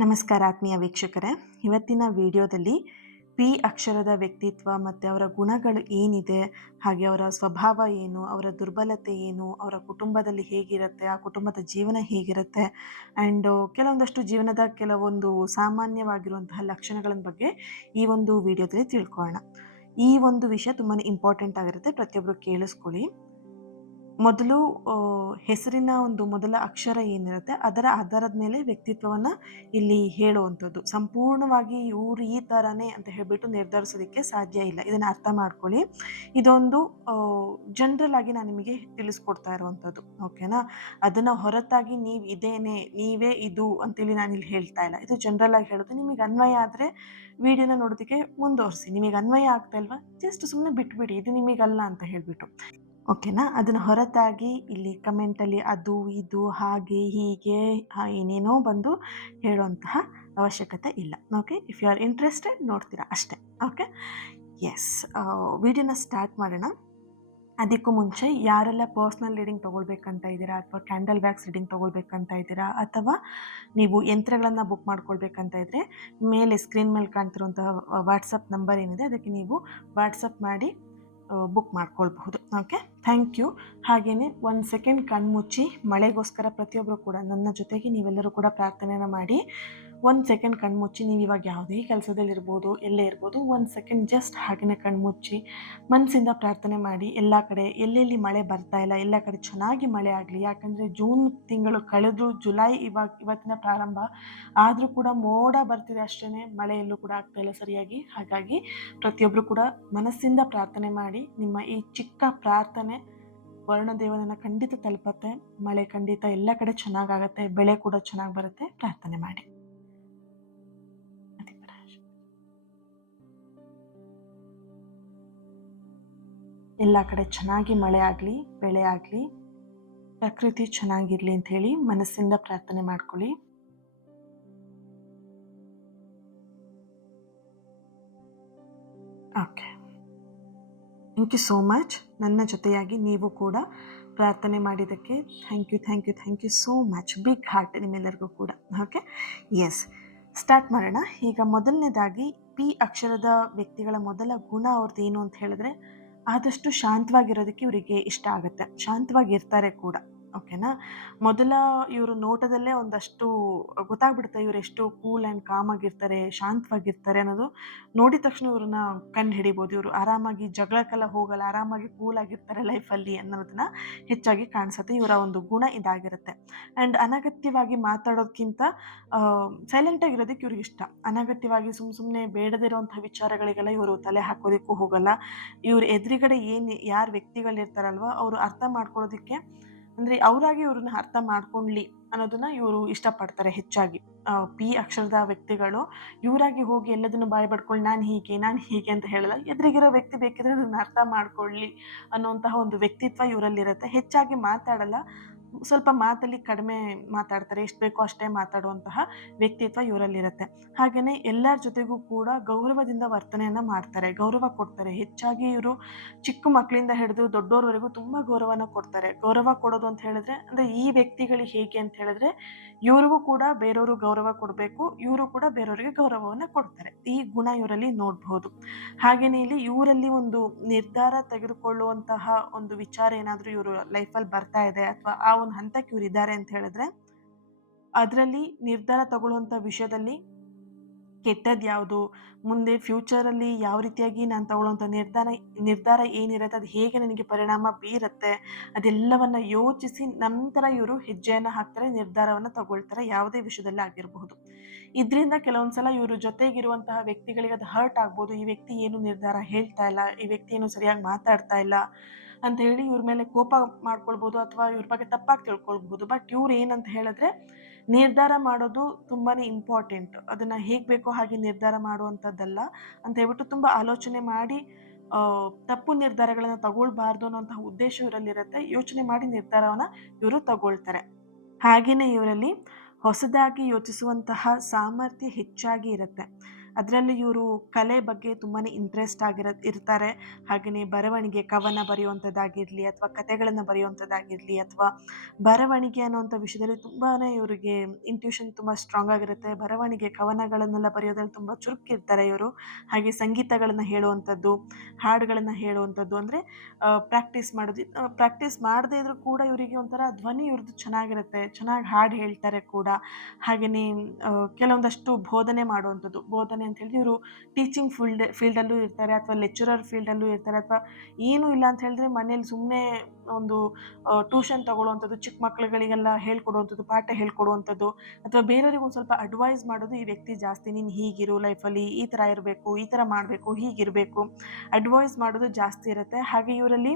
ನಮಸ್ಕಾರ ಆತ್ಮೀಯ ವೀಕ್ಷಕರೇ. ಇವತ್ತಿನ ವಿಡಿಯೋದಲ್ಲಿ ಪಿ ಅಕ್ಷರದ ವ್ಯಕ್ತಿತ್ವ ಮತ್ತು ಅವರ ಗುಣಗಳು ಏನಿದೆ, ಹಾಗೆ ಅವರ ಸ್ವಭಾವ ಏನು, ಅವರ ದುರ್ಬಲತೆ ಏನು, ಅವರ ಕುಟುಂಬದಲ್ಲಿ ಹೇಗಿರುತ್ತೆ, ಆ ಕುಟುಂಬದ ಜೀವನ ಹೇಗಿರುತ್ತೆ, ಆ್ಯಂಡ್ ಕೆಲವೊಂದಷ್ಟು ಜೀವನದ ಕೆಲವೊಂದು ಸಾಮಾನ್ಯವಾಗಿರುವಂತಹ ಲಕ್ಷಣಗಳ ಬಗ್ಗೆ ಈ ಒಂದು ವಿಡಿಯೋದಲ್ಲಿ ತಿಳ್ಕೊಳ್ಳೋಣ. ಈ ಒಂದು ವಿಷಯ ತುಂಬಾ ಇಂಪಾರ್ಟೆಂಟ್ ಆಗಿರುತ್ತೆ, ಪ್ರತಿಯೊಬ್ಬರು ಕೇಳಿಸ್ಕೊಳ್ಳಿ. ಮೊದಲು ಹೆಸರಿನ ಒಂದು ಮೊದಲ ಅಕ್ಷರ ಏನಿರುತ್ತೆ ಅದರ ಆಧಾರದ ಮೇಲೆ ವ್ಯಕ್ತಿತ್ವವನ್ನು ಇಲ್ಲಿ ಹೇಳುವಂಥದ್ದು. ಸಂಪೂರ್ಣವಾಗಿ ಇವರು ಈ ಥರನೇ ಅಂತ ಹೇಳಿಬಿಟ್ಟು ನಿರ್ಧರಿಸೋದಕ್ಕೆ ಸಾಧ್ಯ ಇಲ್ಲ. ಇದನ್ನು ಅರ್ಥ ಮಾಡ್ಕೊಳ್ಳಿ. ಇದೊಂದು ಜನರಲ್ ಆಗಿ ನಾನು ನಿಮಗೆ ತಿಳಿಸ್ಕೊಡ್ತಾ ಇರುವಂಥದ್ದು, ಓಕೆನಾ. ಅದನ್ನು ಹೊರತಾಗಿ ನೀವು ಇದೇನೆ, ನೀವೇ ಇದು ಅಂತೇಳಿ ನಾನು ಇಲ್ಲಿ ಹೇಳ್ತಾ ಇಲ್ಲ. ಇದು ಜನರಲ್ ಆಗಿ ಹೇಳುತ್ತೆ. ನಿಮಗೆ ಅನ್ವಯ ಆದರೆ ವಿಡಿಯೋನ ನೋಡೋದಕ್ಕೆ ಮುಂದುವರಿಸಿ. ನಿಮಗೆ ಅನ್ವಯ ಆಗ್ತಾ ಇಲ್ವಾ, ಜಸ್ಟ್ ಸುಮ್ಮನೆ ಬಿಟ್ಬಿಡಿ, ಇದು ನಿಮಗಲ್ಲ ಅಂತ ಹೇಳಿಬಿಟ್ಟು, ಓಕೆನಾ. ಅದನ್ನು ಹೊರತಾಗಿ ಇಲ್ಲಿ ಕಮೆಂಟಲ್ಲಿ ಅದು ಇದು ಹಾಗೆ ಹೀಗೆ ಏನೇನೋ ಬಂದು ಹೇಳುವಂತಹ ಅವಶ್ಯಕತೆ ಇಲ್ಲ. Okay, if you are interested ನೋಡ್ತೀರಾ ಅಷ್ಟೇ. ಓಕೆ, ಎಸ್, ವಿಡಿಯೋನ ಸ್ಟಾರ್ಟ್ ಮಾಡೋಣ. ಅದಕ್ಕೂ ಮುಂಚೆ ಯಾರೆಲ್ಲ ಪರ್ಸ್ನಲ್ ರೀಡಿಂಗ್ ತೊಗೊಳ್ಬೇಕಂತ ಇದ್ದೀರಾ, ಅಥವಾ ಕ್ಯಾಂಡಲ್ ವ್ಯಾಕ್ಸ್ ರೀಡಿಂಗ್ ತೊಗೊಳ್ಬೇಕಂತ ಇದ್ದೀರಾ, ಅಥವಾ ನೀವು ಯಂತ್ರಗಳನ್ನು ಬುಕ್ ಮಾಡ್ಕೊಳ್ಬೇಕಂತ ಇದ್ದರೆ ಮೇಲೆ ಸ್ಕ್ರೀನ್ ಮೇಲೆ ಕಾಣ್ತಿರುವಂತಹ ವಾಟ್ಸಪ್ ನಂಬರ್ ಏನಿದೆ ಅದಕ್ಕೆ ನೀವು ವಾಟ್ಸಪ್ ಮಾಡಿ ಬುಕ್ ಮಾಡ್ಕೊಳ್ಬಹುದು. Okay, thank you. ಹಾಗೆಯೇ 1 ಸೆಕೆಂಡ್ ಕಣ್ಮುಚ್ಚಿ ಮಳೆಗೋಸ್ಕರ ಪ್ರತಿಯೊಬ್ಬರು ಕೂಡ ನನ್ನ ಜೊತೆಗೆ ನೀವೆಲ್ಲರೂ ಕೂಡ ಪ್ರಾರ್ಥನೆಯನ್ನು ಮಾಡಿ. 1 ಸೆಕೆಂಡ್ ಕಣ್ಮುಚ್ಚಿ, ನೀವು ಇವಾಗ ಯಾವುದೇ ಕೆಲಸದಲ್ಲಿರ್ಬೋದು, ಎಲ್ಲೇ ಇರ್ಬೋದು, 1 ಸೆಕೆಂಡ್ ಜಸ್ಟ್ ಹಾಗೆಯೇ ಕಣ್ಮುಚ್ಚಿ ಮನಸ್ಸಿಂದ ಪ್ರಾರ್ಥನೆ ಮಾಡಿ. ಎಲ್ಲ ಕಡೆ ಎಲ್ಲೆಲ್ಲಿ ಮಳೆ ಬರ್ತಾ ಇಲ್ಲ ಎಲ್ಲ ಕಡೆ ಚೆನ್ನಾಗಿ ಮಳೆ ಆಗಲಿ. ಯಾಕಂದರೆ ಜೂನ್ ತಿಂಗಳು ಕಳೆದು ಜುಲೈ ಇವತ್ತಿನ ಪ್ರಾರಂಭ ಆದರೂ ಕೂಡ ಮೋಡ ಬರ್ತಿದೆ ಅಷ್ಟೇ, ಮಳೆ ಎಲ್ಲೂ ಕೂಡ ಆಗ್ತಾ ಇಲ್ಲ ಸರಿಯಾಗಿ. ಹಾಗಾಗಿ ಪ್ರತಿಯೊಬ್ಬರು ಕೂಡ ಮನಸ್ಸಿಂದ ಪ್ರಾರ್ಥನೆ ಮಾಡಿ. ನಿಮ್ಮ ಈ ಚಿಕ್ಕ ಪ್ರಾರ್ಥನೆ ವರ್ಣದೇವನನ್ನು ಖಂಡಿತ ತಲುಪತ್ತೆ. ಮಳೆ ಖಂಡಿತ ಎಲ್ಲ ಕಡೆ ಚೆನ್ನಾಗಾಗತ್ತೆ, ಬೆಳೆ ಕೂಡ ಚೆನ್ನಾಗಿ ಬರುತ್ತೆ. ಪ್ರಾರ್ಥನೆ ಮಾಡಿ. ಎಲ್ಲ ಕಡೆ ಚೆನ್ನಾಗಿ ಮಳೆ ಆಗಲಿ, ಬೆಳೆ ಆಗಲಿ, ಪ್ರಕೃತಿ ಚೆನ್ನಾಗಿರಲಿ ಅಂತ ಹೇಳಿ ಮನಸ್ಸಿಂದ ಪ್ರಾರ್ಥನೆ ಮಾಡ್ಕೊಳ್ಳಿ. Okay, thank you so much. ನನ್ನ ಜೊತೆಯಾಗಿ ನೀವು ಕೂಡ ಪ್ರಾರ್ಥನೆ ಮಾಡಿದ್ದಕ್ಕೆ thank you, thank you, thank you so much. Big heart ನಿಮ್ಮೆಲ್ಲರಿಗೂ ಕೂಡ. ಓಕೆ, ಎಸ್, ಸ್ಟಾರ್ಟ್ ಮಾಡೋಣ. ಈಗ ಮೊದಲನೇದಾಗಿ ಪಿ ಅಕ್ಷರದ ವ್ಯಕ್ತಿಗಳ ಮೊದಲ ಗುಣ ಅವ್ರದ್ದು ಏನು ಅಂತ ಹೇಳಿದ್ರೆ, ಆದಷ್ಟು ಶಾಂತವಾಗಿರೋದಕ್ಕೆ ಇವರಿಗೆ ಇಷ್ಟ ಆಗುತ್ತೆ, ಶಾಂತವಾಗಿರ್ತಾರೆ ಕೂಡ, ಓಕೆನಾ. ಮೊದಲ ಇವರು ನೋಟದಲ್ಲೇ ಒಂದಷ್ಟು ಗೊತ್ತಾಗ್ಬಿಡುತ್ತೆ ಇವರು ಎಷ್ಟು ಕೂಲ್ ಆ್ಯಂಡ್ ಕಾಮ್ ಆಗಿರ್ತಾರೆ, ಶಾಂತವಾಗಿರ್ತಾರೆ ಅನ್ನೋದು ನೋಡಿದ ತಕ್ಷಣ ಇವ್ರನ್ನ ಕಂಡು ಹಿಡಿಬೋದು. ಇವರು ಆರಾಮಾಗಿ ಜಗಳಕ್ಕೆಲ್ಲ ಹೋಗಲ್ಲ, ಆರಾಮಾಗಿ ಕೂಲಾಗಿರ್ತಾರೆ ಲೈಫಲ್ಲಿ ಅನ್ನೋದನ್ನ ಹೆಚ್ಚಾಗಿ ಕಾಣಿಸುತ್ತೆ. ಇವರ ಒಂದು ಗುಣ ಇದಾಗಿರುತ್ತೆ. ಆ್ಯಂಡ್ ಅನಗತ್ಯವಾಗಿ ಮಾತಾಡೋದಕ್ಕಿಂತ ಸೈಲೆಂಟಾಗಿರೋದಕ್ಕೆ ಇವ್ರಿಗೆ ಇಷ್ಟ. ಅನಗತ್ಯವಾಗಿ ಸುಮ್ಮನೆ ಬೇಡದಿರೋಂಥ ವಿಚಾರಗಳಿಗೆಲ್ಲ ಇವರು ತಲೆ ಹಾಕೋದಕ್ಕೂ ಹೋಗಲ್ಲ. ಇವ್ರ ಎದುರುಗಡೆ ಯಾರು ವ್ಯಕ್ತಿಗಳಿರ್ತಾರಲ್ವ ಅವರು ಅರ್ಥ ಮಾಡ್ಕೊಳ್ಳೋದಕ್ಕೆ, ಅಂದರೆ ಅವರಾಗಿ ಇವ್ರನ್ನ ಅರ್ಥ ಮಾಡ್ಕೊಳ್ಳಿ ಅನ್ನೋದನ್ನ ಇವರು ಇಷ್ಟಪಡ್ತಾರೆ ಹೆಚ್ಚಾಗಿ. ಪಿ ಅಕ್ಷರದ ವ್ಯಕ್ತಿಗಳು ಇವರಾಗಿ ಹೋಗಿ ಎಲ್ಲದನ್ನು ಬಾಯಿ ಪಡ್ಕೊಳ್ಳಿ ನಾನು ಹೀಗೆ ಅಂತ ಹೇಳಲ್ಲ. ಎದುರಿಗಿರೋ ವ್ಯಕ್ತಿ ಬೇಕಿದ್ರೆ ಅದನ್ನ ಅರ್ಥ ಮಾಡ್ಕೊಳ್ಳಿ ಅನ್ನೋಂತಹ ಒಂದು ವ್ಯಕ್ತಿತ್ವ ಇವರಲ್ಲಿರುತ್ತೆ. ಹೆಚ್ಚಾಗಿ ಮಾತಾಡಲ್ಲ, ಸ್ವಲ್ಪ ಮಾತಲ್ಲಿ ಕಡಿಮೆ ಮಾತಾಡ್ತಾರೆ, ಎಷ್ಟು ಬೇಕೋ ಅಷ್ಟೇ ಮಾತಾಡುವಂತಹ ವ್ಯಕ್ತಿತ್ವ ಇವರಲ್ಲಿರುತ್ತೆ. ಹಾಗೆಯೇ ಎಲ್ಲರ ಜೊತೆಗೂ ಕೂಡ ಗೌರವದಿಂದ ವರ್ತನೆಯನ್ನು ಮಾಡ್ತಾರೆ, ಗೌರವ ಕೊಡ್ತಾರೆ. ಹೆಚ್ಚಾಗಿ ಇವರು ಚಿಕ್ಕ ಮಕ್ಕಳಿಂದ ಹಿಡಿದು ದೊಡ್ಡೋರ್ವರೆಗೂ ತುಂಬ ಗೌರವನ ಕೊಡ್ತಾರೆ. ಗೌರವ ಕೊಡೋದು ಅಂತ ಹೇಳಿದ್ರೆ, ಅಂದರೆ ಈ ವ್ಯಕ್ತಿಗಳಿಗೆ ಹೇಗೆ ಅಂತ ಹೇಳಿದ್ರೆ, ಇವ್ರಿಗೂ ಕೂಡ ಬೇರೆಯವರು ಗೌರವ ಕೊಡಬೇಕು, ಇವರು ಕೂಡ ಬೇರೆಯವರಿಗೆ ಗೌರವವನ್ನು ಕೊಡ್ತಾರೆ. ಈ ಗುಣ ಇವರಲ್ಲಿ ನೋಡ್ಬೋದು. ಹಾಗೆಯೇ ಇಲ್ಲಿ ಇವರಲ್ಲಿ ಒಂದು ನಿರ್ಧಾರ ತೆಗೆದುಕೊಳ್ಳುವಂತಹ ಒಂದು ವಿಚಾರ ಏನಾದರೂ ಇವರು ಲೈಫಲ್ಲಿ ಬರ್ತಾ ಇದೆ, ಅಥವಾ ಆ ಒಂದು ಹಂತಕ್ಕೆ ಇವ್ರು ಇದ್ದಾರೆ ಅಂತ ಹೇಳಿದ್ರೆ, ಅದರಲ್ಲಿ ನಿರ್ಧಾರ ತಗೊಳ್ಳುವಂಥ ವಿಷಯದಲ್ಲಿ ಕೆಟ್ಟದ್ದು ಯಾವುದು, ಮುಂದೆ ಫ್ಯೂಚರಲ್ಲಿ ಯಾವ ರೀತಿಯಾಗಿ ನಾನು ತಗೊಳ್ಳೋಂಥ ನಿರ್ಧಾರ ಏನಿರುತ್ತೆ, ಅದು ಹೇಗೆ ನನಗೆ ಪರಿಣಾಮ ಬೀರುತ್ತೆ, ಅದೆಲ್ಲವನ್ನು ಯೋಚಿಸಿ ನಂತರ ಇವರು ಹೆಜ್ಜೆಯನ್ನು ಹಾಕ್ತಾರೆ, ನಿರ್ಧಾರವನ್ನು ತಗೊಳ್ತಾರೆ, ಯಾವುದೇ ವಿಷಯದಲ್ಲಿ ಆಗಿರಬಹುದು. ಇದರಿಂದ ಕೆಲವೊಂದು ಸಲ ಇವರು ಜೊತೆಗಿರುವಂತಹ ವ್ಯಕ್ತಿಗಳಿಗೆ ಅದು ಹರ್ಟ್ ಆಗ್ಬೋದು. ಈ ವ್ಯಕ್ತಿ ಏನು ನಿರ್ಧಾರ ಹೇಳ್ತಾ ಇಲ್ಲ, ಈ ವ್ಯಕ್ತಿ ಏನು ಸರಿಯಾಗಿ ಮಾತಾಡ್ತಾ ಇಲ್ಲ ಅಂತ ಹೇಳಿ ಇವ್ರ ಮೇಲೆ ಕೋಪ ಮಾಡ್ಕೊಳ್ಬೋದು, ಅಥವಾ ಇವ್ರ ಬಗ್ಗೆ ತಪ್ಪಾಗಿ ತಿಳ್ಕೊಳ್ಬೋದು. ಬಟ್ ಇವ್ರು ಏನಂತ ಹೇಳಿದ್ರೆ, ನಿರ್ಧಾರ ಮಾಡೋದು ತುಂಬಾ ಇಂಪಾರ್ಟೆಂಟ್. ಅದನ್ನು ಹೇಗೆ ಬೇಕೋ ಹಾಗೆ ನಿರ್ಧಾರ ಮಾಡುವಂಥದ್ದಲ್ಲ ಅಂತ ಹೇಳ್ಬಿಟ್ಟು ತುಂಬ ಆಲೋಚನೆ ಮಾಡಿ ತಪ್ಪು ನಿರ್ಧಾರಗಳನ್ನು ತಗೊಳ್ಬಾರ್ದು ಅನ್ನೋಂತಹ ಉದ್ದೇಶ ಇವರಲ್ಲಿರುತ್ತೆ. ಯೋಚನೆ ಮಾಡಿ ನಿರ್ಧಾರವನ್ನು ಇವರು ತಗೊಳ್ತಾರೆ. ಹಾಗೆಯೇ ಇವರಲ್ಲಿ ಹೊಸದಾಗಿ ಯೋಚಿಸುವಂತಹ ಸಾಮರ್ಥ್ಯ ಹೆಚ್ಚಾಗಿ ಇರುತ್ತೆ. ಅದರಲ್ಲಿ ಇವರು ಕಲೆ ಬಗ್ಗೆ ತುಂಬಾ ಇಂಟ್ರೆಸ್ಟ್ ಇರ್ತಾರೆ. ಹಾಗೆಯೇ ಬರವಣಿಗೆ, ಕವನ ಬರೆಯುವಂಥದ್ದಾಗಿರಲಿ ಅಥವಾ ಕತೆಗಳನ್ನು ಬರೆಯುವಂಥದ್ದಾಗಿರಲಿ ಅಥವಾ ಬರವಣಿಗೆ ಅನ್ನುವಂಥ ವಿಷಯದಲ್ಲಿ ತುಂಬಾ ಇವರಿಗೆ ಇಂಟ್ಯೂಷನ್ ತುಂಬ ಸ್ಟ್ರಾಂಗ್ ಆಗಿರುತ್ತೆ. ಬರವಣಿಗೆ, ಕವನಗಳನ್ನೆಲ್ಲ ಬರೆಯೋದ್ರಲ್ಲಿ ತುಂಬ ಚುರುಕಿರ್ತಾರೆ ಇವರು. ಹಾಗೆ ಸಂಗೀತಗಳನ್ನು ಹೇಳುವಂಥದ್ದು, ಹಾಡುಗಳನ್ನು ಹೇಳುವಂಥದ್ದು, ಅಂದರೆ ಪ್ರಾಕ್ಟೀಸ್ ಮಾಡದೇ ಇದ್ರೂ ಕೂಡ ಇವರಿಗೆ ಒಂಥರ ಧ್ವನಿ ಇವ್ರದ್ದು ಚೆನ್ನಾಗಿರುತ್ತೆ, ಚೆನ್ನಾಗಿ ಹಾಡು ಹೇಳ್ತಾರೆ ಕೂಡ. ಹಾಗೆಯೇ ಕೆಲವೊಂದಷ್ಟು ಬೋಧನೆ ಮಾಡುವಂಥದ್ದು, ಬೋಧನೆ ಅಂತ ಹೇಳಿದ್ರೆ ಇವರು ಟೀಚಿಂಗ್ ಫೀಲ್ಡಲ್ಲೂ ಇರ್ತಾರೆ ಅಥವಾ ಲೆಕ್ಚರರ್ ಫೀಲ್ಡಲ್ಲೂ ಇರ್ತಾರೆ, ಅಥವಾ ಏನೂ ಇಲ್ಲ ಅಂತ ಹೇಳಿದ್ರೆ ಮನೇಲಿ ಸುಮ್ಮನೆ ಒಂದು ಟ್ಯೂಷನ್ ತಗೊಳ್ಳುವಂಥದ್ದು, ಚಿಕ್ಕ ಮಕ್ಳುಗಳಿಗೆಲ್ಲ ಹೇಳ್ಕೊಡುವಂಥದ್ದು, ಪಾಠ ಹೇಳ್ಕೊಡುವಂಥದ್ದು, ಅಥವಾ ಬೇರೆಯವ್ರಿಗೆ ಒಂದು ಸ್ವಲ್ಪ ಅಡ್ವೈಸ್ ಮಾಡೋದು ಈ ವ್ಯಕ್ತಿ ಜಾಸ್ತಿ. ನೀನು ಹೀಗಿರು ಲೈಫಲ್ಲಿ, ಈ ಥರ ಇರಬೇಕು, ಈ ಥರ ಮಾಡಬೇಕು, ಹೀಗಿರಬೇಕು, ಅಡ್ವೈಸ್ ಮಾಡೋದು ಜಾಸ್ತಿ ಇರುತ್ತೆ. ಹಾಗೆ ಇವರಲ್ಲಿ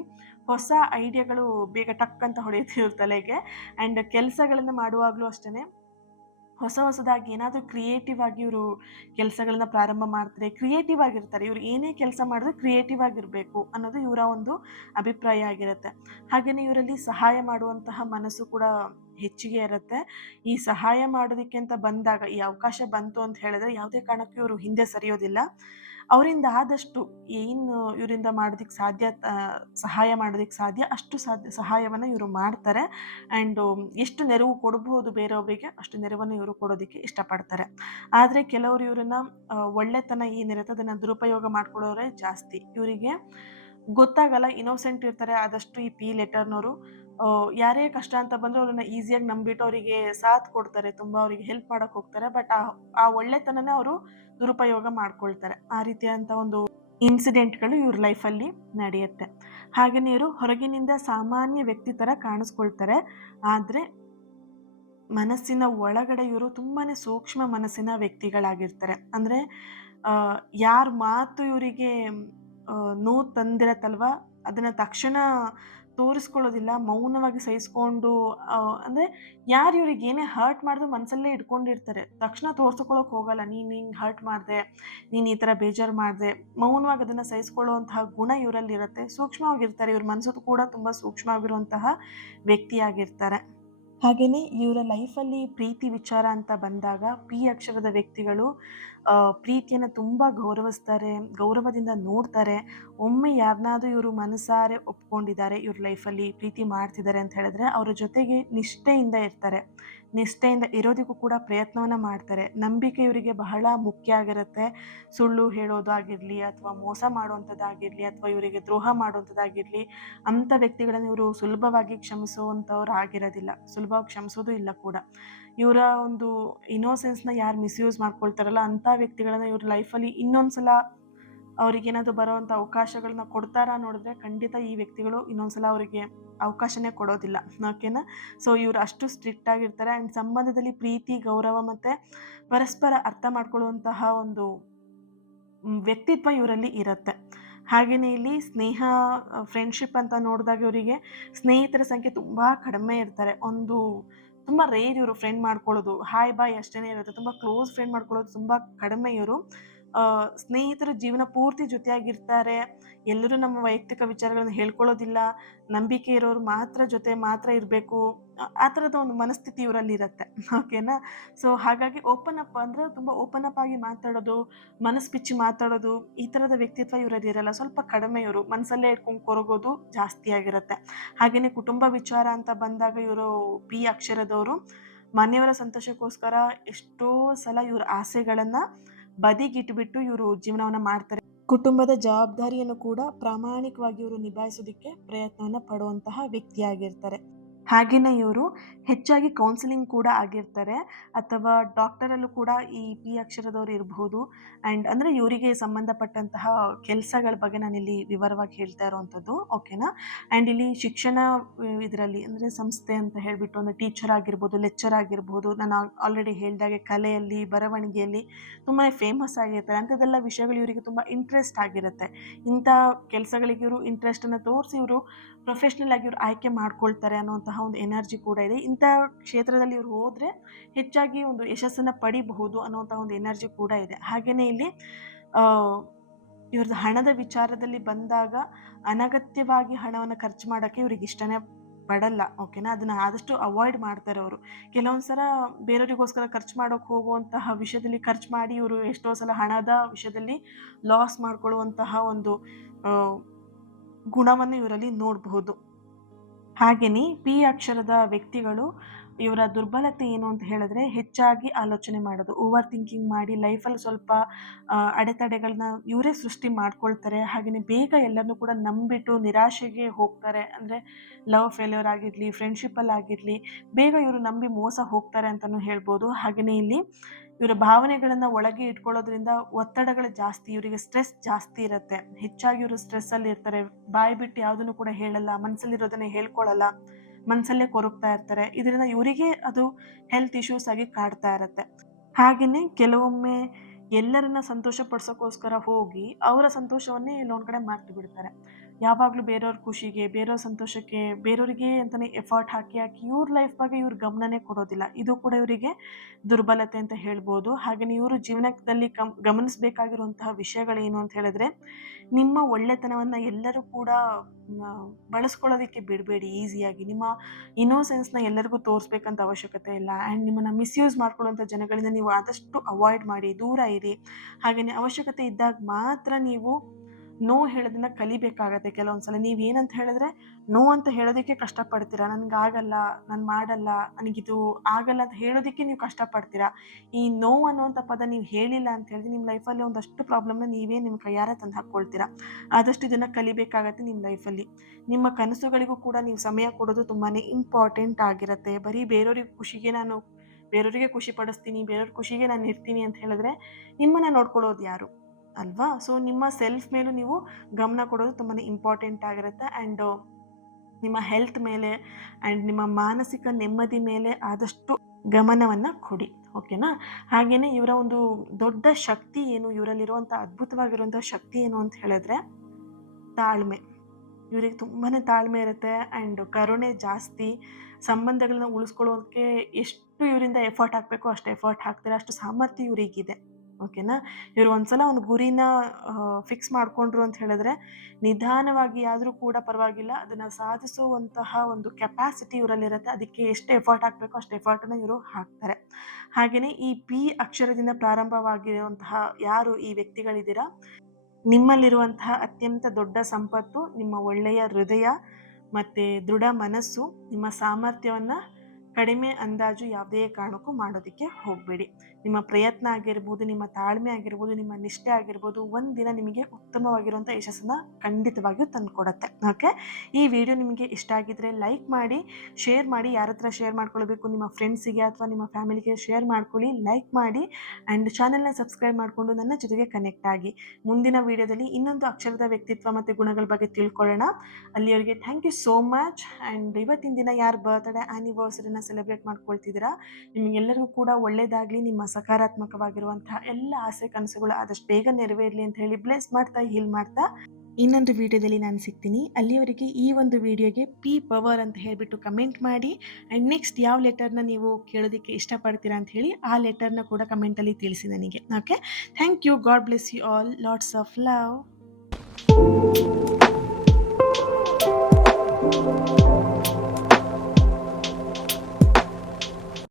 ಹೊಸ ಐಡಿಯಾಗಳು ಬೇಗ ಟಕ್ ಅಂತ ಹೊಳೆಯುತ್ತೆ ಇವ್ರ ತಲೆಗೆ. ಆ್ಯಂಡ್ ಕೆಲಸಗಳನ್ನು ಮಾಡುವಾಗಲೂ ಅಷ್ಟೇ ಹೊಸದಾಗಿ ಏನಾದರೂ ಕ್ರಿಯೇಟಿವ್ ಆಗಿ ಇವರು ಕೆಲಸಗಳನ್ನ ಪ್ರಾರಂಭ ಮಾಡ್ತಾರೆ, ಕ್ರಿಯೇಟಿವ್ ಆಗಿರ್ತಾರೆ. ಇವ್ರು ಏನೇ ಕೆಲಸ ಮಾಡಿದ್ರು ಕ್ರಿಯೇಟಿವ್ ಆಗಿರಬೇಕು ಅನ್ನೋದು ಇವರ ಒಂದು ಅಭಿಪ್ರಾಯ ಆಗಿರುತ್ತೆ. ಹಾಗೆಯೇ ಇವರಲ್ಲಿ ಸಹಾಯ ಮಾಡುವಂತಹ ಮನಸ್ಸು ಕೂಡ ಹೆಚ್ಚಿಗೆ ಇರುತ್ತೆ. ಈ ಸಹಾಯ ಮಾಡೋದಕ್ಕೆ ಅಂತ ಬಂದಾಗ, ಈ ಅವಕಾಶ ಬಂತು ಅಂತ ಹೇಳಿದ್ರೆ ಯಾವುದೇ ಕಾರಣಕ್ಕೂ ಇವರು ಹಿಂದೆ ಸರಿಯೋದಿಲ್ಲ. ಅವರಿಂದ ಆದಷ್ಟು ಏನು ಇವರಿಂದ ಮಾಡೋದಕ್ಕೆ ಸಾಧ್ಯ, ಸಹಾಯ ಮಾಡೋದಕ್ಕೆ ಸಾಧ್ಯ ಅಷ್ಟು ಸಹಾಯವನ್ನು ಇವರು ಮಾಡ್ತಾರೆ. ಆ್ಯಂಡ್ ಎಷ್ಟು ನೆರವು ಕೊಡ್ಬೋದು ಬೇರೆಯೊಬ್ಬರಿಗೆ ಅಷ್ಟು ನೆರವನ್ನು ಇವರು ಕೊಡೋದಕ್ಕೆ ಇಷ್ಟಪಡ್ತಾರೆ. ಆದರೆ ಕೆಲವರು ಇವರನ್ನ ಒಳ್ಳೆತನ ಏನಿರುತ್ತೆ ಅದನ್ನು ದುರುಪಯೋಗ ಮಾಡ್ಕೊಳ್ಳೋರೇ ಜಾಸ್ತಿ. ಇವರಿಗೆ ಗೊತ್ತಾಗಲ್ಲ, ಇನ್ನೋಸೆಂಟ್ ಇರ್ತಾರೆ. ಆದಷ್ಟು ಈ ಪಿ ಲೆಟರ್ನವರು ಯಾರೇ ಕಷ್ಟ ಅಂತ ಬಂದರೂ ಅವ್ರನ್ನ ಈಸಿಯಾಗಿ ನಂಬಿಟ್ಟು ಅವರಿಗೆ ಸಾಥ್ ಕೊಡ್ತಾರೆ, ತುಂಬ ಅವರಿಗೆ ಹೆಲ್ಪ್ ಮಾಡೋಕ್ಕೆ ಹೋಗ್ತಾರೆ. ಬಟ್ ಆ ಒಳ್ಳೆತನನೇ ಅವರು ದುರುಪಯೋಗ ಮಾಡ್ಕೊಳ್ತಾರೆ. ಆ ರೀತಿಯಾದಂಥ ಒಂದು ಇನ್ಸಿಡೆಂಟ್ಗಳು ಇವ್ರ ಲೈಫಲ್ಲಿ ನಡೆಯುತ್ತೆ. ಹಾಗೆಯೇ ಇವರು ಹೊರಗಿನಿಂದ ಸಾಮಾನ್ಯ ವ್ಯಕ್ತಿ ಥರ ಕಾಣಿಸ್ಕೊಳ್ತಾರೆ, ಆದರೆ ಮನಸ್ಸಿನ ಒಳಗಡೆ ಇವರು ತುಂಬಾ ಸೂಕ್ಷ್ಮ ಮನಸ್ಸಿನ ವ್ಯಕ್ತಿಗಳಾಗಿರ್ತಾರೆ. ಅಂದರೆ ಯಾರ ಮಾತು ಇವರಿಗೆ ನೋವು ತಂದಿರತ್ತಲ್ವ ಅದನ್ನು ತಕ್ಷಣ ತೋರಿಸ್ಕೊಳ್ಳೋದಿಲ್ಲ, ಮೌನವಾಗಿ ಸಹಿಸ್ಕೊಂಡು, ಅಂದರೆ ಯಾರು ಇವ್ರಿಗೆ ಏನೇ ಹರ್ಟ್ ಮಾಡಿದ್ರು ಮನಸ್ಸಲ್ಲೇ ಇಟ್ಕೊಂಡಿರ್ತಾರೆ, ತಕ್ಷಣ ತೋರ್ಸ್ಕೊಳ್ಳೋಕೆ ಹೋಗಲ್ಲ. ನೀನು ಹಿಂಗೆ ಹರ್ಟ್ ಮಾಡಿದೆ, ನೀನು ಈ ಥರ ಬೇಜಾರು ಮಾಡಿದೆ, ಮೌನವಾಗಿ ಅದನ್ನು ಸಹಿಸ್ಕೊಳ್ಳುವಂತಹ ಗುಣ ಇವರಲ್ಲಿರುತ್ತೆ. ಸೂಕ್ಷ್ಮವಾಗಿರ್ತಾರೆ, ಇವ್ರ ಮನಸ್ಸು ಕೂಡ ತುಂಬ ಸೂಕ್ಷ್ಮವಾಗಿರುವಂತಹ ವ್ಯಕ್ತಿಯಾಗಿರ್ತಾರೆ. ಹಾಗೆಯೇ ಇವರ ಲೈಫಲ್ಲಿ ಪ್ರೀತಿ ವಿಚಾರ ಅಂತ ಬಂದಾಗ ಪಿ ಅಕ್ಷರದ ವ್ಯಕ್ತಿಗಳು ಪ್ರೀತಿಯನ್ನು ತುಂಬ ಗೌರವಿಸ್ತಾರೆ, ಗೌರವದಿಂದ ನೋಡ್ತಾರೆ. ಒಮ್ಮೆ ಯಾರನ್ನಾದ್ರೂ ಇವರು ಮನಸಾರೆ ಒಪ್ಕೊಂಡಿದ್ದಾರೆ, ಇವ್ರ ಲೈಫಲ್ಲಿ ಪ್ರೀತಿ ಮಾಡ್ತಿದ್ದಾರೆ ಅಂತ ಹೇಳಿದ್ರೆ ಅವರ ಜೊತೆಗೆ ನಿಷ್ಠೆಯಿಂದ ಇರ್ತಾರೆ, ನಿಷ್ಠೆಯಿಂದ ಇರೋದಕ್ಕೂ ಕೂಡ ಪ್ರಯತ್ನವನ್ನು ಮಾಡ್ತಾರೆ. ನಂಬಿಕೆ ಇವರಿಗೆ ಬಹಳ ಮುಖ್ಯ ಆಗಿರುತ್ತೆ. ಸುಳ್ಳು ಹೇಳೋದು ಆಗಿರಲಿ ಅಥವಾ ಮೋಸ ಮಾಡುವಂಥದ್ದಾಗಿರಲಿ ಅಥವಾ ಇವರಿಗೆ ದ್ರೋಹ ಮಾಡುವಂಥದ್ದಾಗಿರಲಿ, ಅಂಥ ವ್ಯಕ್ತಿಗಳನ್ನು ಇವರು ಸುಲಭವಾಗಿ ಕ್ಷಮಿಸುವಂಥವ್ರು ಆಗಿರೋದಿಲ್ಲ, ಸುಲಭವಾಗಿ ಕ್ಷಮಿಸೋದು ಇಲ್ಲ ಕೂಡ. ಇವರ ಒಂದು ಇನ್ನೋಸೆನ್ಸ್ನ ಯಾರು ಮಿಸ್ಯೂಸ್ ಮಾಡ್ಕೊಳ್ತಾರಲ್ಲ ಅಂಥ ವ್ಯಕ್ತಿಗಳನ್ನ ಇವ್ರ ಲೈಫಲ್ಲಿ ಇನ್ನೊಂದ್ಸಲ ಅವ್ರಿಗೇನಾದರೂ ಬರೋವಂಥ ಅವಕಾಶಗಳನ್ನ ಕೊಡ್ತಾರಾ ನೋಡಿದ್ರೆ ಖಂಡಿತ ಈ ವ್ಯಕ್ತಿಗಳು ಇನ್ನೊಂದ್ಸಲ ಅವರಿಗೆ ಅವಕಾಶನೇ ಕೊಡೋದಿಲ್ಲ. ಓಕೆನಾ? ಸೊ ಇವರು ಅಷ್ಟು ಸ್ಟ್ರಿಕ್ಟ್ ಆಗಿರ್ತಾರೆ. ಆ್ಯಂಡ್ ಸಂಬಂಧದಲ್ಲಿ ಪ್ರೀತಿ, ಗೌರವ ಮತ್ತು ಪರಸ್ಪರ ಅರ್ಥ ಮಾಡ್ಕೊಳ್ಳುವಂತಹ ಒಂದು ವ್ಯಕ್ತಿತ್ವ ಇವರಲ್ಲಿ ಇರುತ್ತೆ. ಹಾಗೆಯೇ ಇಲ್ಲಿ ಸ್ನೇಹ, ಫ್ರೆಂಡ್ಶಿಪ್ ಅಂತ ನೋಡಿದಾಗ ಇವರಿಗೆ ಸ್ನೇಹಿತರ ಸಂಖ್ಯೆ ತುಂಬ ಕಡಿಮೆ ಇರ್ತಾರೆ. ತುಂಬ ರೇರ್ ಇವರು ಫ್ರೆಂಡ್ ಮಾಡ್ಕೊಳ್ಳೋದು, ಹಾಯ್ ಬಾಯ್ ಅಷ್ಟೇ ಇರುತ್ತೆ. ತುಂಬ ಕ್ಲೋಸ್ ಫ್ರೆಂಡ್ ಮಾಡ್ಕೊಳ್ಳೋದು ತುಂಬ ಕಡಿಮೆ ಇವರು. ಸ್ನೇಹಿತರು ಜೀವನ ಪೂರ್ತಿ ಜೊತೆಯಾಗಿರ್ತಾರೆ. ಎಲ್ಲರೂ ನಮ್ಮ ವೈಯಕ್ತಿಕ ವಿಚಾರಗಳನ್ನು ಹೇಳ್ಕೊಳ್ಳೋದಿಲ್ಲ, ನಂಬಿಕೆ ಇರೋರು ಜೊತೆ ಮಾತ್ರ ಇರಬೇಕು, ಆ ಥರದ ಒಂದು ಮನಸ್ಥಿತಿ ಇವರಲ್ಲಿ ಇರುತ್ತೆ. ಓಕೆನಾ? ಸೊ ಹಾಗಾಗಿ ಓಪನ್ ಅಪ್ ಅಂದರೆ ತುಂಬ ಓಪನ್ ಅಪ್ ಆಗಿ ಮಾತಾಡೋದು, ಮನಸ್ಸು ಬಿಚ್ಚಿ ಮಾತಾಡೋದು, ಈ ಥರದ ವ್ಯಕ್ತಿತ್ವ ಇವರಲ್ಲಿ ಇರಲ್ಲ. ಸ್ವಲ್ಪ ಕಡಿಮೆ ಇವರು ಮನಸ್ಸಲ್ಲೇ ಇಟ್ಕೊಂಡು ಕೊರಗೋದು ಜಾಸ್ತಿ ಆಗಿರುತ್ತೆ. ಹಾಗೆಯೇ ಕುಟುಂಬ ವಿಚಾರ ಅಂತ ಬಂದಾಗ ಇವರು ಪಿ ಅಕ್ಷರದವರು ಮನೆಯವರ ಸಂತೋಷಕ್ಕೋಸ್ಕರ ಎಷ್ಟೋ ಸಲ ಇವ್ರ ಆಸೆಗಳನ್ನು ಬದಿಗಿಟ್ಬಿಟ್ಟು ಇವರು ಜೀವನವನ್ನು ಮಾಡ್ತಾರೆ. ಕುಟುಂಬದ ಜವಾಬ್ದಾರಿಯನ್ನು ಕೂಡ ಪ್ರಾಮಾಣಿಕವಾಗಿ ಇವರು ನಿಭಾಯಿಸೋದಕ್ಕೆ ಪ್ರಯತ್ನವನ್ನು ಪಡುವಂತಹ ವ್ಯಕ್ತಿಯಾಗಿರ್ತಾರೆ. ಹಾಗೆಯೇ ಇವರು ಹೆಚ್ಚಾಗಿ ಕೌನ್ಸಿಲಿಂಗ್ ಕೂಡ ಆಗಿರ್ತಾರೆ, ಅಥವಾ ಡಾಕ್ಟರಲ್ಲೂ ಕೂಡ ಈ ಪಿ ಅಕ್ಷರದವರು ಇರಬಹುದು. ಆ್ಯಂಡ್ ಅಂದರೆ ಇವರಿಗೆ ಸಂಬಂಧಪಟ್ಟಂತಹ ಕೆಲಸಗಳ ಬಗ್ಗೆ ನಾನಿಲ್ಲಿ ವಿವರವಾಗಿ ಹೇಳ್ತಾ ಇರೋವಂಥದ್ದು. ಓಕೆನಾ? ಆ್ಯಂಡ್ ಇಲ್ಲಿ ಶಿಕ್ಷಣ ಇದರಲ್ಲಿ ಅಂದರೆ ಸಂಸ್ಥೆ ಅಂತ ಹೇಳಿಬಿಟ್ಟು ಅಂದರೆ ಟೀಚರ್ ಆಗಿರ್ಬೋದು, ಲೆಕ್ಚರ್ ಆಗಿರ್ಬೋದು, ನಾನು ಆಲ್ರೆಡಿ ಹೇಳಿದಾಗೆ ಕಲೆಯಲ್ಲಿ, ಬರವಣಿಗೆಯಲ್ಲಿ ತುಂಬಾ ಫೇಮಸ್ ಆಗಿರ್ತಾರೆ. ಅಂಥದ್ದೆಲ್ಲ ವಿಷಯಗಳು ಇವರಿಗೆ ತುಂಬ ಇಂಟ್ರೆಸ್ಟ್ ಆಗಿರುತ್ತೆ. ಇಂಥ ಕೆಲಸಗಳಿಗೆ ಇವರು ಇಂಟ್ರೆಸ್ಟನ್ನು ತೋರಿಸಿ ಇವರು ಪ್ರೊಫೆಷ್ನಲ್ ಆಗಿ ಇವರು ಆಯ್ಕೆ ಮಾಡ್ಕೊಳ್ತಾರೆ ಅನ್ನುವಂತಹ ಒಂದು ಎನರ್ಜಿ ಕೂಡ ಇದೆ. ಇಂಥ ಕ್ಷೇತ್ರದಲ್ಲಿ ಇವರು ಹೋದರೆ ಹೆಚ್ಚಾಗಿ ಒಂದು ಯಶಸ್ಸನ್ನು ಪಡಿಬಹುದು ಅನ್ನುವಂಥ ಒಂದು ಎನರ್ಜಿ ಕೂಡ ಇದೆ. ಹಾಗೆಯೇ ಇಲ್ಲಿ ಇವ್ರದ್ದು ಹಣದ ವಿಚಾರದಲ್ಲಿ ಬಂದಾಗ ಅನಗತ್ಯವಾಗಿ ಹಣವನ್ನು ಖರ್ಚು ಮಾಡೋಕ್ಕೆ ಇವ್ರಿಗೆ ಇಷ್ಟನೇ ಪಡಲ್ಲ. ಓಕೆನಾ, ಅದನ್ನು ಆದಷ್ಟು ಅವಾಯ್ಡ್ ಮಾಡ್ತಾರೆ ಅವರು. ಕೆಲವೊಂದು ಸಲ ಬೇರೆಯವರಿಗೋಸ್ಕರ ಖರ್ಚು ಮಾಡೋಕ್ಕೆ ಹೋಗುವಂತಹ ವಿಷಯದಲ್ಲಿ ಖರ್ಚು ಮಾಡಿ ಇವರು ಎಷ್ಟೋ ಸಲ ಹಣದ ವಿಷಯದಲ್ಲಿ ಲಾಸ್ ಮಾಡ್ಕೊಳ್ಳುವಂತಹ ಒಂದು ಗುಣವನ್ನು ಇವರಲ್ಲಿ ನೋಡಬಹುದು. ಹಾಗೆಯೇ ಪಿ ಅಕ್ಷರದ ವ್ಯಕ್ತಿಗಳು ಇವರ ದುರ್ಬಲತೆ ಏನು ಅಂತ ಹೇಳಿದ್ರೆ ಹೆಚ್ಚಾಗಿ ಆಲೋಚನೆ ಮಾಡೋದು, ಓವರ್ ಥಿಂಕಿಂಗ್ ಮಾಡಿ ಲೈಫಲ್ಲಿ ಸ್ವಲ್ಪ ಅಡೆತಡೆಗಳನ್ನ ಇವರೇ ಸೃಷ್ಟಿ ಮಾಡ್ಕೊಳ್ತಾರೆ. ಹಾಗೆಯೇ ಬೇಗ ಎಲ್ಲರನ್ನೂ ಕೂಡ ನಂಬಿಟ್ಟು ನಿರಾಶೆಗೆ ಹೋಗ್ತಾರೆ. ಅಂದರೆ ಲವ್ ಫೇಲ್ಯೂರ್ ಆಗಿರಲಿ, ಫ್ರೆಂಡ್ಶಿಪ್ಪಲ್ಲಿ ಆಗಿರಲಿ, ಬೇಗ ಇವರು ನಂಬಿ ಮೋಸ ಹೋಗ್ತಾರೆ ಅಂತಲೂ ಹೇಳ್ಬೋದು. ಹಾಗೆಯೇ ಇಲ್ಲಿ ಇವರ ಭಾವನೆಗಳನ್ನು ಒಳಗೆ ಇಟ್ಕೊಳ್ಳೋದ್ರಿಂದ ಒತ್ತಡಗಳು ಜಾಸ್ತಿ, ಇವರಿಗೆ ಸ್ಟ್ರೆಸ್ ಜಾಸ್ತಿ ಇರುತ್ತೆ. ಹೆಚ್ಚಾಗಿ ಇವರು ಸ್ಟ್ರೆಸ್ಸಲ್ಲಿ ಇರ್ತಾರೆ. ಬಾಯಿ ಬಿಟ್ಟು ಯಾವುದನ್ನು ಕೂಡ ಹೇಳಲ್ಲ, ಮನಸ್ಸಲ್ಲಿರೋದನ್ನೇ ಹೇಳ್ಕೊಳ್ಳಲ್ಲ, ಮನಸ್ಸಲ್ಲೇ ಕೊರಗ್ತಾ ಇರ್ತಾರೆ. ಇದರಿಂದ ಇವರಿಗೆ ಅದು ಹೆಲ್ತ್ ಇಶ್ಯೂಸ್ ಆಗಿ ಕಾಡ್ತಾ ಇರುತ್ತೆ. ಹಾಗೆಯೇ ಕೆಲವೊಮ್ಮೆ ಎಲ್ಲರನ್ನ ಸಂತೋಷ ಪಡಿಸೋಕ್ಕೋಸ್ಕರ ಹೋಗಿ ಅವರ ಸಂತೋಷವನ್ನೇ ಎಲ್ಲೊಂದು ಕಡೆ ಮರ್ತು ಬಿಡ್ತಾರೆ. ಯಾವಾಗಲೂ ಬೇರೆಯವ್ರ ಖುಷಿಗೆ, ಬೇರೆಯವ್ರ ಸಂತೋಷಕ್ಕೆ, ಬೇರೆಯವರಿಗೆ ಅಂತಲೇ ಎಫರ್ಟ್ ಹಾಕಿ ಇವ್ರ ಲೈಫ್ ಬಗ್ಗೆ ಇವ್ರು ಗಮನನೇ ಕೊಡೋದಿಲ್ಲ. ಇದು ಕೂಡ ಇವರಿಗೆ ದುರ್ಬಲತೆ ಅಂತ ಹೇಳ್ಬೋದು. ಹಾಗೆಯೇ ಇವರು ಜೀವನದಲ್ಲಿ ಗಮನಿಸಬೇಕಾಗಿರುವಂತಹ ವಿಷಯಗಳೇನು ಅಂತ ಹೇಳಿದ್ರೆ, ನಿಮ್ಮ ಒಳ್ಳೆತನವನ್ನು ಎಲ್ಲರೂ ಕೂಡ ಬಳಸ್ಕೊಳ್ಳೋದಕ್ಕೆ ಬಿಡಬೇಡಿ ಈಸಿಯಾಗಿ. ನಿಮ್ಮ ಇನ್ನೋಸೆನ್ಸ್ನ ಎಲ್ಲರಿಗೂ ತೋರಿಸ್ಬೇಕಂತ ಅವಶ್ಯಕತೆ ಇಲ್ಲ. ಆ್ಯಂಡ್ ನಿಮ್ಮನ್ನು ಮಿಸ್ಯೂಸ್ ಮಾಡ್ಕೊಳ್ಳೋಂಥ ಜನಗಳಿಂದ ನೀವು ಆದಷ್ಟು ಅವಾಯ್ಡ್ ಮಾಡಿ, ದೂರ ಇರಿ. ಹಾಗೆಯೇ ಅವಶ್ಯಕತೆ ಇದ್ದಾಗ ಮಾತ್ರ ನೀವು ನೋ ಹೇಳೋದನ್ನ ಕಲಿಬೇಕಾಗತ್ತೆ. ಕೆಲವೊಂದು ಸಲ ನೀವು ಏನಂತ ಹೇಳಿದ್ರೆ ನೋ ಅಂತ ಹೇಳೋದಕ್ಕೆ ಕಷ್ಟಪಡ್ತೀರಾ. ನನಗಾಗಲ್ಲ, ನಾನು ಮಾಡಲ್ಲ, ನನಗಿದು ಆಗಲ್ಲ ಅಂತ ಹೇಳೋದಕ್ಕೆ ನೀವು ಕಷ್ಟಪಡ್ತೀರಾ. ಈ ನೋ ಅನ್ನೋವಂಥ ಪದ ನೀವು ಹೇಳಿಲ್ಲ ಅಂತ ಹೇಳಿದ್ರೆ ನಿಮ್ಮ ಲೈಫಲ್ಲಿ ಒಂದಷ್ಟು ಪ್ರಾಬ್ಲಮ್ನ ನೀವೇ ನಿಮ್ಮ ಕೈಯಾರೆ ತಂದು ಹಾಕ್ಕೊಳ್ತೀರಾ. ಆದಷ್ಟು ಇದನ್ನು ಕಲಿಬೇಕಾಗತ್ತೆ ನಿಮ್ಮ ಲೈಫಲ್ಲಿ. ನಿಮ್ಮ ಕನಸುಗಳಿಗೂ ಕೂಡ ನೀವು ಸಮಯ ಕೊಡೋದು ತುಂಬಾ ಇಂಪಾರ್ಟೆಂಟ್ ಆಗಿರುತ್ತೆ. ಬರೀ ಬೇರೆಯವರಿಗೆ ಖುಷಿ ಪಡಿಸ್ತೀನಿ, ಬೇರೆಯವ್ರ ಖುಷಿಗೆ ನಾನು ಇರ್ತೀನಿ ಅಂತ ಹೇಳಿದ್ರೆ ನಿಮ್ಮನ್ನು ನೋಡ್ಕೊಳ್ಳೋದು ಯಾರು ಅಲ್ವಾ? ಸೊ ನಿಮ್ಮ ಸೆಲ್ಫ್ ಮೇಲೂ ನೀವು ಗಮನ ಕೊಡೋದು ತುಂಬಾ ಇಂಪಾರ್ಟೆಂಟ್ ಆಗಿರುತ್ತೆ. ಆ್ಯಂಡ್ ನಿಮ್ಮ ಹೆಲ್ತ್ ಮೇಲೆ ಆ್ಯಂಡ್ ನಿಮ್ಮ ಮಾನಸಿಕ ನೆಮ್ಮದಿ ಮೇಲೆ ಆದಷ್ಟು ಗಮನವನ್ನು ಕೊಡಿ. ಓಕೆನಾ? ಹಾಗೆಯೇ ಇವರ ಒಂದು ದೊಡ್ಡ ಶಕ್ತಿ ಏನು, ಇವರಲ್ಲಿರುವಂಥ ಅದ್ಭುತವಾಗಿರುವಂಥ ಶಕ್ತಿ ಏನು ಅಂತ ಹೇಳಿದ್ರೆ ತಾಳ್ಮೆ. ಇವರಿಗೆ ತುಂಬಾ ತಾಳ್ಮೆ ಇರುತ್ತೆ ಆ್ಯಂಡ್ ಕರುಣೆ ಜಾಸ್ತಿ. ಸಂಬಂಧಗಳನ್ನ ಉಳಿಸ್ಕೊಳ್ಳೋಕ್ಕೆ ಎಷ್ಟು ಇವರಿಂದ ಎಫರ್ಟ್ ಹಾಕಬೇಕೋ ಅಷ್ಟು ಎಫರ್ಟ್ ಹಾಕ್ತಾರೆ. ಅಷ್ಟು ಸಾಮರ್ಥ್ಯ ಇವರಿಗಿದೆ. ಓಕೆನಾ? ಇವರು ಒಂದ್ಸಲ ಒಂದು ಗುರಿನ ಫಿಕ್ಸ್ ಮಾಡಿಕೊಂಡ್ರು ಅಂತ ಹೇಳಿದ್ರೆ ನಿಧಾನವಾಗಿ ಆದರೂ ಕೂಡ ಪರವಾಗಿಲ್ಲ, ಅದನ್ನು ಸಾಧಿಸುವಂತಹ ಒಂದು ಕೆಪಾಸಿಟಿ ಇವರಲ್ಲಿರುತ್ತೆ. ಅದಕ್ಕೆ ಎಷ್ಟು ಎಫರ್ಟ್ ಹಾಕಬೇಕೋ ಅಷ್ಟು ಎಫರ್ಟನ್ನು ಇವರು ಹಾಕ್ತಾರೆ. ಹಾಗೆಯೇ ಈ ಪಿ ಅಕ್ಷರದಿಂದ ಪ್ರಾರಂಭವಾಗಿರುವಂತಹ ಯಾರು ಈ ವ್ಯಕ್ತಿಗಳಿದ್ದೀರಾ, ನಿಮ್ಮಲ್ಲಿರುವಂತಹ ಅತ್ಯಂತ ದೊಡ್ಡ ಸಂಪತ್ತು ನಿಮ್ಮ ಒಳ್ಳೆಯ ಹೃದಯ ಮತ್ತು ದೃಢ ಮನಸ್ಸು. ನಿಮ್ಮ ಸಾಮರ್ಥ್ಯವನ್ನು ಕಡಿಮೆ ಅಂದಾಜು ಯಾವುದೇ ಕಾರಣಕ್ಕೂ ಮಾಡೋದಕ್ಕೆ ಹೋಗಬೇಡಿ. ನಿಮ್ಮ ಪ್ರಯತ್ನ ಆಗಿರ್ಬೋದು, ನಿಮ್ಮ ತಾಳ್ಮೆ ಆಗಿರ್ಬೋದು, ನಿಮ್ಮ ನಿಷ್ಠೆ ಆಗಿರ್ಬೋದು ಒಂದಿನ ನಿಮಗೆ ಉತ್ತಮವಾಗಿರುವಂಥ ಯಶಸ್ಸನ್ನು ಖಂಡಿತವಾಗಿಯೂ ತಂದುಕೊಡುತ್ತೆ. ಓಕೆ, ಈ ವಿಡಿಯೋ ನಿಮಗೆ ಇಷ್ಟ ಆಗಿದ್ದರೆ ಲೈಕ್ ಮಾಡಿ, ಶೇರ್ ಮಾಡಿ. ಯಾರ ಹತ್ರ ಶೇರ್ ಮಾಡ್ಕೊಳ್ಬೇಕು, ನಿಮ್ಮ ಫ್ರೆಂಡ್ಸಿಗೆ ಅಥವಾ ನಿಮ್ಮ ಫ್ಯಾಮಿಲಿಗೆ ಶೇರ್ ಮಾಡ್ಕೊಳ್ಳಿ, ಲೈಕ್ ಮಾಡಿ. ಆ್ಯಂಡ್ ಚಾನಲ್ನ ಸಬ್ಸ್ಕ್ರೈಬ್ ಮಾಡಿಕೊಂಡು ನನ್ನ ಜೊತೆಗೆ ಕನೆಕ್ಟ್ ಆಗಿ. ಮುಂದಿನ ವಿಡಿಯೋದಲ್ಲಿ ಇನ್ನೊಂದು ಅಕ್ಷರದ ವ್ಯಕ್ತಿತ್ವ ಮತ್ತು ಗುಣಗಳ ಬಗ್ಗೆ ತಿಳ್ಕೊಳ್ಳೋಣ. ಅಲ್ಲಿಯವರೆಗೆ thank you so much. And ಇವತ್ತಿನ ದಿನ ಯಾರು ಬರ್ತ್ಡೇ ಆ್ಯನಿವರ್ಸರಿನ ಸೆಲೆಬ್ರೇಟ್ ಮಾಡ್ಕೊಳ್ತಿದ್ದೀರಾ, ನಿಮಗೆಲ್ಲರಿಗೂ ಕೂಡ ಒಳ್ಳೆಯದಾಗಲಿ. ನಿಮ್ಮ ಸಕಾರಾತ್ಮಕವಾಗಿರುವಂತಹ ಎಲ್ಲ ಆಸೆ ಕನಸುಗಳು ಆದಷ್ಟು ಬೇಗ ನೆರವೇರಲಿ ಅಂತ ಹೇಳಿ ಬ್ಲೆಸ್ ಮಾಡ್ತಾ, ಹೀಲ್ ಮಾಡ್ತಾ ಇನ್ನೊಂದು ವಿಡಿಯೋದಲ್ಲಿ ನಾನು ಸಿಗ್ತೀನಿ. ಅಲ್ಲಿಯವರೆಗೆ ಈ ಒಂದು ವಿಡಿಯೋಗೆ ಪಿ ಪವರ್ ಅಂತ ಹೇಳಿಬಿಟ್ಟು ಕಮೆಂಟ್ ಮಾಡಿ. ಆ್ಯಂಡ್ ನೆಕ್ಸ್ಟ್ ಯಾವ ಲೆಟರ್ನ ನೀವು ಕೇಳೋದಕ್ಕೆ ಇಷ್ಟಪಡ್ತೀರಾ ಅಂತ ಹೇಳಿ ಆ ಲೆಟರ್ನ ಕೂಡ ಕಮೆಂಟಲ್ಲಿ ತಿಳಿಸಿ ನನಗೆ. Okay, thank you. God bless you all. Lots of love.